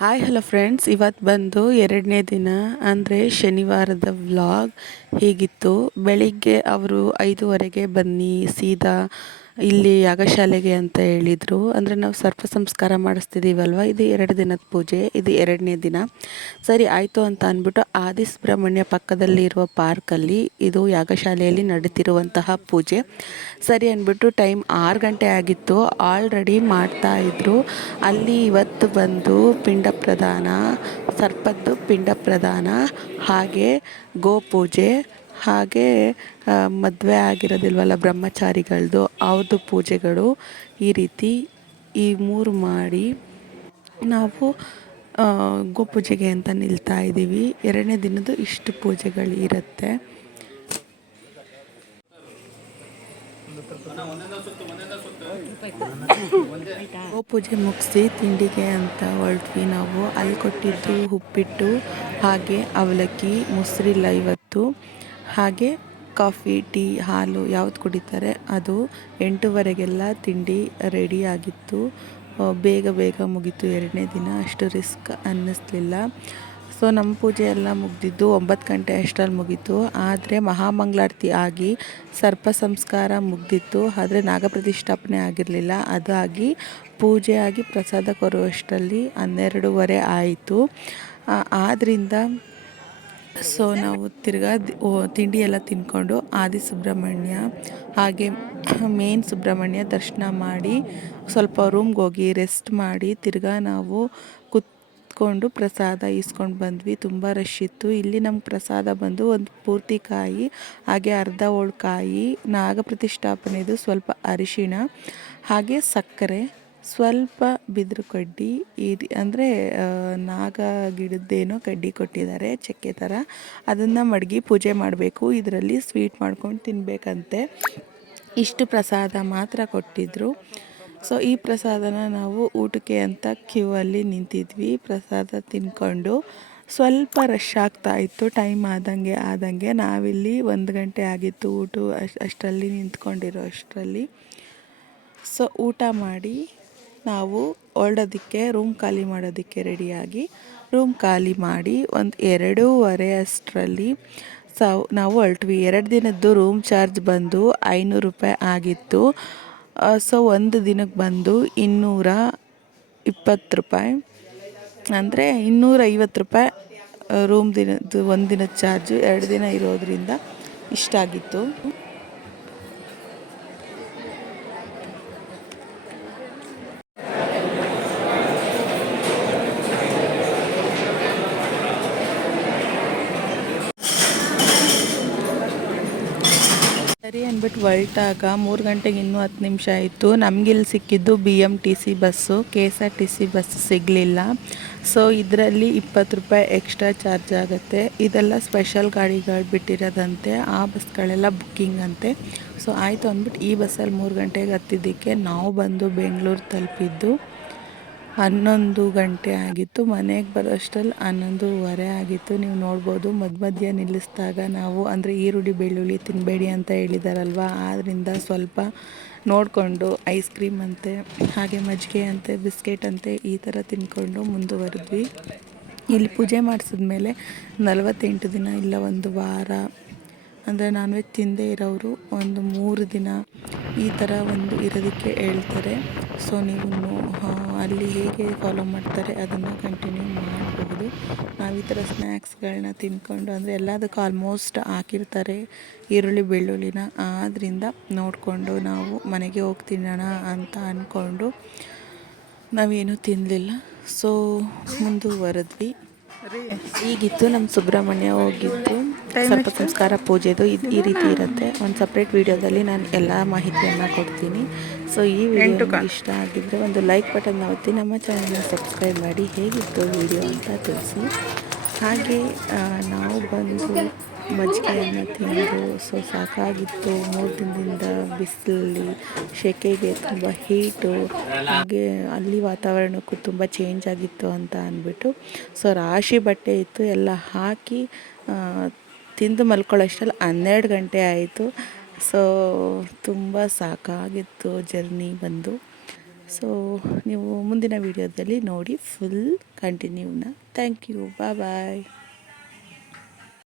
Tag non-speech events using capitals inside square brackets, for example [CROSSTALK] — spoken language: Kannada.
ಹಾಯ್ ಹಲೋ ಫ್ರೆಂಡ್ಸ್ ಇವತ್ತು ಬಂದು ಎರಡನೇ ದಿನ, ಅಂದರೆ ಶನಿವಾರದ ವ್ಲಾಗ್ ಹೀಗಿತ್ತು? ಬೆಳಿಗ್ಗೆ ಅವರು ಐದುವರೆಗೆ ಬನ್ನಿ, ಸೀದಾ ಇಲ್ಲಿ ಯಾಗಶಾಲೆಗೆ ಅಂತ ಹೇಳಿದರು. ಅಂದರೆ ನಾವು ಸರ್ಪ ಸಂಸ್ಕಾರ ಮಾಡಿಸ್ತಿದ್ದೀವಲ್ವ ಇದು ಎರಡು ದಿನದ ಪೂಜೆ, ಇದು ಎರಡನೇ ದಿನ. ಸರಿ, ಆಯಿತು ಅಂತ ಅಂದ್ಬಿಟ್ಟು ಆದಿ ಸುಬ್ರಹ್ಮಣ್ಯ ಪಕ್ಕದಲ್ಲಿ ಇರುವ ಪಾರ್ಕಲ್ಲಿ ಇದು ಯಾಗಶಾಲೆಯಲ್ಲಿ ನಡೀತಿರುವಂತಹ ಪೂಜೆ. ಸರಿ ಅಂದ್ಬಿಟ್ಟು ಟೈಮ್ ಆರು ಗಂಟೆ ಆಗಿತ್ತು. ಆಲ್ರೆಡಿ ಮಾಡ್ತಾ ಇದ್ರು. ಅಲ್ಲಿ ಇವತ್ತು ಬಂದು ಪಿಂಡ ಪ್ರದಾನ ಸರ್ಪದ್ದು ಪಿಂಡ ಪ್ರದಾನ ಹಾಗೆ ಗೋಪೂಜೆ ಹಾಗೆ ಮದುವೆ ಆಗಿರೋದಿಲ್ವಲ್ಲ ಬ್ರಹ್ಮಚಾರಿಗಳದ್ದು ಅವ್ರದ್ದು ಪೂಜೆಗಳು ಈ ರೀತಿ ಈ ಮೂರು ಮಾಡಿ ನಾವು ಗೋಪೂಜೆಗೆ ಅಂತ ನಿಲ್ತಾ ಇದ್ದೀವಿ. ಎರಡನೇ ದಿನದ್ದು ಇಷ್ಟು ಪೂಜೆಗಳು ಇರುತ್ತೆ. ಗೋಪೂಜೆ ಮುಗಿಸಿ ತಿಂಡಿಗೆ ಅಂತ ಹೊರಟ್ವಿ ನಾವು. ಅಲ್ಲಿ ಕೊಟ್ಟಿದ್ದು ಉಪ್ಪಿಟ್ಟು, ಹಾಗೆ ಅವಲಕ್ಕಿ, ಮೊಸರಿಲ್ಲ ಇವತ್ತು. ಹಾಗೆ ಕಾಫಿ, ಟೀ, ಹಾಲು ಯಾವ್ದು ಕುಡಿತಾರೆ ಅದು ಎಂಟುವರೆಗೆಲ್ಲ ತಿಂಡಿ ರೆಡಿ ಆಗಿತ್ತು. ಬೇಗ ಬೇಗ ಮುಗೀತು ಎರಡನೇ ದಿನ, ಅಷ್ಟು ರಿಸ್ಕ್ ಅನ್ನಿಸ್ಲಿಲ್ಲ. ಸೊ, ನಮ್ಮ ಪೂಜೆ ಎಲ್ಲ ಮುಗಿದಿದ್ದು ಒಂಬತ್ತು ಗಂಟೆ ಅಷ್ಟರಲ್ಲಿ ಮುಗೀತು. ಆದರೆ ಮಹಾಮಂಗಳಾರತಿ ಆಗಿ ಸರ್ಪ ಸಂಸ್ಕಾರ ಮುಗ್ದಿತ್ತು. ಆದರೆ ನಾಗಪ್ರತಿಷ್ಠಾಪನೆ ಆಗಿರಲಿಲ್ಲ. ಅದಾಗಿ ಪೂಜೆ ಆಗಿ ಪ್ರಸಾದ ಕೊರುವಷ್ಟರಲ್ಲಿ ಹನ್ನೆರಡೂವರೆ ಆಯಿತು. ಆದ್ದರಿಂದ ಸೊ ನಾವು ತಿರ್ಗಾ ತಿಂಡಿ ಎಲ್ಲ ತಿಂದ್ಕೊಂಡು ಆದಿ ಸುಬ್ರಹ್ಮಣ್ಯ, ಹಾಗೆ [CLEARS THROAT] ಮೇನ್ ಸುಬ್ರಹ್ಮಣ್ಯ ದರ್ಶನ ಮಾಡಿ ಸ್ವಲ್ಪ ರೂಮ್ಗೆ ಹೋಗಿ ರೆಸ್ಟ್ ಮಾಡಿ ತಿರ್ಗಾ ನಾವು ಕುತ್ಕೊಂಡು ಪ್ರಸಾದ ಈಸ್ಕೊಂಡು ಬಂದ್ವಿ. ತುಂಬ ರಶ್ ಇತ್ತು. ಇಲ್ಲಿ ನಮ್ಗೆ ಪ್ರಸಾದ ಬಂದು ಒಂದು ಪೂರ್ತಿ ಕಾಯಿ, ಹಾಗೆ ಅರ್ಧ ಹೋಳು ಕಾಯಿ, ನಾಗ ಪ್ರತಿಷ್ಠಾಪನೆದು ಸ್ವಲ್ಪ ಅರಿಶಿಣ, ಹಾಗೆ ಸಕ್ಕರೆ ಸ್ವಲ್ಪ ಬಿದಿರು ಕಡ್ಡಿ ಈ ಅಂದರೆ ನಾಗ ಗಿಡದ್ದೇನೋ ಕಡ್ಡಿ ಕೊಟ್ಟಿದ್ದಾರೆ, ಚಕ್ಕೆ ಥರ. ಅದನ್ನು ಮಡಗಿ ಪೂಜೆ ಮಾಡಬೇಕು. ಇದರಲ್ಲಿ ಸ್ವೀಟ್ ಮಾಡ್ಕೊಂಡು ತಿನ್ನಬೇಕಂತೆ ಇಷ್ಟು ಪ್ರಸಾದ ಮಾತ್ರ ಕೊಟ್ಟಿದ್ದರು ಸೊ, ಈ ಪ್ರಸಾದನ ನಾವು ಊಟಕ್ಕೆ ಅಂತ ಕ್ಯೂ ಅಲ್ಲಿ ನಿಂತಿದ್ವಿ. ಪ್ರಸಾದ ತಿನ್ಕೊಂಡು ಸ್ವಲ್ಪ ರಶ್ ಆಗ್ತಾ ಇತ್ತು. ಟೈಮ್ ಆದಂಗೆ ಆದಂಗೆ ನಾವಿಲ್ಲಿ ಒಂದು ಗಂಟೆ ಆಗಿತ್ತು ಊಟ ಅಷ್ಟು ಅಷ್ಟರಲ್ಲಿ ನಿಂತ್ಕೊಂಡಿರೋ ಅಷ್ಟರಲ್ಲಿ. ಸೊ, ಊಟ ಮಾಡಿ ನಾವು ಹೊರಡೋದಕ್ಕೆ ರೂಮ್ ಖಾಲಿ ಮಾಡೋದಕ್ಕೆ ರೆಡಿಯಾಗಿ ರೂಮ್ ಖಾಲಿ ಮಾಡಿ ಒಂದು ಎರಡೂವರೆ ಅಷ್ಟರಲ್ಲಿ ಸಾವ್, ನಾವು ಹೊರಟ್ವಿ. ಎರಡು ದಿನದ್ದು ರೂಮ್ ಚಾರ್ಜ್ ಬಂದು ಐನೂರು ರೂಪಾಯಿ ಆಗಿತ್ತು. ಸೊ ಒಂದು ದಿನಕ್ಕೆ ಬಂದು ಇನ್ನೂರ ಇಪ್ಪತ್ತು ರೂಪಾಯಿ. ಅಂದರೆ ಇನ್ನೂರ ಐವತ್ತು ರೂಪಾಯಿ ರೂಮ್ ದಿನದ್ದು ಒಂದು ದಿನದ ಚಾರ್ಜು ಎರಡು ದಿನ ಇರೋದರಿಂದ ಇಷ್ಟಾಗಿತ್ತು. ಸರಿ ಅಂದ್ಬಿಟ್ಟು ಹೊರಟಾಗ ಮೂರು ಗಂಟೆಗೆ ಇನ್ನೂ ಹತ್ತು ನಿಮಿಷ ಆಯಿತು. ನಮಗಿಲ್ಲಿ ಸಿಕ್ಕಿದ್ದು B M T C bus K S R T C bus ಸಿಗಲಿಲ್ಲ. ಸೊ ಇದರಲ್ಲಿ ಇಪ್ಪತ್ತು ರೂಪಾಯಿ ಎಕ್ಸ್ಟ್ರಾ ಚಾರ್ಜ್ ಆಗುತ್ತೆ. ಇದೆಲ್ಲ ಸ್ಪೆಷಲ್ ಗಾಡಿಗಳು ಬಿಟ್ಟಿರೋದಂತೆ, ಆ ಬಸ್ಗಳೆಲ್ಲ ಬುಕ್ಕಿಂಗ್ ಅಂತೆ. ಸೊ ಆಯಿತು ಅಂದ್ಬಿಟ್ಟು ಈ ಬಸ್ಸಲ್ಲಿ ಮೂರು ಗಂಟೆಗೆ ಹತ್ತಿದ್ದಕ್ಕೆ ನಾವು ಬಂದು ಬೆಂಗಳೂರು ತಲುಪಿದ್ದು. ಹನ್ನೊಂದು ಗಂಟೆ ಆಗಿತ್ತು. ಮನೆಗೆ ಬರೋಷ್ಟರಲ್ಲಿ ಹನ್ನೊಂದುವರೆ ಆಗಿತ್ತು. ನೀವು ನೋಡ್ಬೋದು ಮಧ್ಯ ಮಧ್ಯ ನಿಲ್ಲಿಸಿದಾಗ ನಾವು ಅಂದರೆ ಈರುಳ್ಳಿ, ಬೆಳ್ಳುಳ್ಳಿ ತಿನ್ನಬೇಡಿ ಅಂತ ಹೇಳಿದಾರಲ್ವ? ಆದ್ದರಿಂದ ಸ್ವಲ್ಪ ನೋಡಿಕೊಂಡು ಐಸ್ ಕ್ರೀಮ್ ಅಂತೆ, ಹಾಗೆ ಮಜ್ಜಿಗೆ ಅಂತೆ, ಬಿಸ್ಕೆಟ್ ಅಂತೆ ಈ ಥರ ತಿಂದ್ಕೊಂಡು ಮುಂದುವರೆದ್ವಿ. ಇಲ್ಲಿ ಪೂಜೆ ಮಾಡಿಸಿದ್ಮೇಲೆ ನಲವತ್ತೆಂಟು ದಿನ ಇಲ್ಲ ಒಂದು ವಾರ, ಅಂದರೆ ನಾನ್ ವೆಜ್ ತಿಂದೇ ಇರೋರು ಒಂದು ಮೂರು ದಿನ ಈ ಥರ ಒಂದು ಇರೋದಕ್ಕೆ ಹೇಳ್ತಾರೆ. ಸೊ ನೀವು ಅಲ್ಲಿ ಹೇಗೆ ಫಾಲೋ ಮಾಡ್ತಾರೆ ಅದನ್ನು ಕಂಟಿನ್ಯೂ ಮಾಡಬಹುದು. ನಾವು ಈ ಥರ ಸ್ನ್ಯಾಕ್ಸ್ಗಳನ್ನ ತಿಂದ್ಕೊಂಡು ಅಂದರೆ ಎಲ್ಲದಕ್ಕೂ ಆಲ್ಮೋಸ್ಟ್ ಹಾಕಿರ್ತಾರೆ ಈರುಳ್ಳಿ, ಬೆಳ್ಳುಳ್ಳಿನ. ಆದ್ದರಿಂದ ನೋಡಿಕೊಂಡು ನಾವು ಮನೆಗೆ ಹೋಗಿ ತಿನ್ನೋಣ ಅಂತ ಅಂದ್ಕೊಂಡು ನಾವೇನು ತಿನ್ನಲಿಲ್ಲ ಸೊ ಮುಂದುವರೆದ್ವಿ. ಈಗಿತ್ತು ನಮ್ಮ ಸುಬ್ರಹ್ಮಣ್ಯ ಹೋಗಿದ್ದು. ಸ್ವಲ್ಪ ಸಂಸ್ಕಾರ ಪೂಜೆದು ಇದು ಈ ರೀತಿ ಇರುತ್ತೆ. ಒಂದು ಸಪ್ರೇಟ್ ವಿಡಿಯೋದಲ್ಲಿ ನಾನು ಎಲ್ಲ ಮಾಹಿತಿಯನ್ನು ಕೊಡ್ತೀನಿ. ಸೊ ಈ ವಿಡಿಯೋ ಇಷ್ಟ ಆಗಿದ್ದರೆ ಒಂದು ಲೈಕ್ ಬಟನ್ ಒತ್ತಿ ನಮ್ಮ ಚಾನಲ್ನ ಸಬ್ಸ್ಕ್ರೈಬ್ ಮಾಡಿ. ಹೇಗಿತ್ತು ವಿಡಿಯೋ ಅಂತ ತಿಳಿಸಿ. ಹಾಗೆ ನಾವು ಬಂದು ಮಜ್ಜಿಗೆಯನ್ನು ತಿಂದು, ಸೊ ಸಾಕಾಗಿತ್ತು. ಮೂರು ದಿನದಿಂದ ಬಿಸಿಲಲ್ಲಿ ಸೆಕೆಗೆ ತುಂಬ ಹೀಟು ಹಾಗೆ ಅಲ್ಲಿ ವಾತಾವರಣಕ್ಕೂ ತುಂಬ ಚೇಂಜ್ ಆಗಿತ್ತು ಅಂತ ಅಂದ್ಬಿಟ್ಟು. ಸೊ ರಾಶಿ ಬಟ್ಟೆ ಇತ್ತು, ಎಲ್ಲ ಹಾಕಿ ತಿಂದು ಮಲ್ಕೊಳ್ಳೋಷ್ಟಲ್ಲಿ ಹನ್ನೆರಡು ಗಂಟೆ ಆಯಿತು. ಸೊ ತುಂಬ ಸಾಕಾಗಿತ್ತು ಜರ್ನಿ ಬಂದು. ಸೊ ನೀವು ಮುಂದಿನ ವಿಡಿಯೋದಲ್ಲಿ ನೋಡಿ ಫುಲ್ ಕಂಟಿನ್ಯೂನ ಥ್ಯಾಂಕ್ ಯು ಬಾಯ್ ಬಾಯ್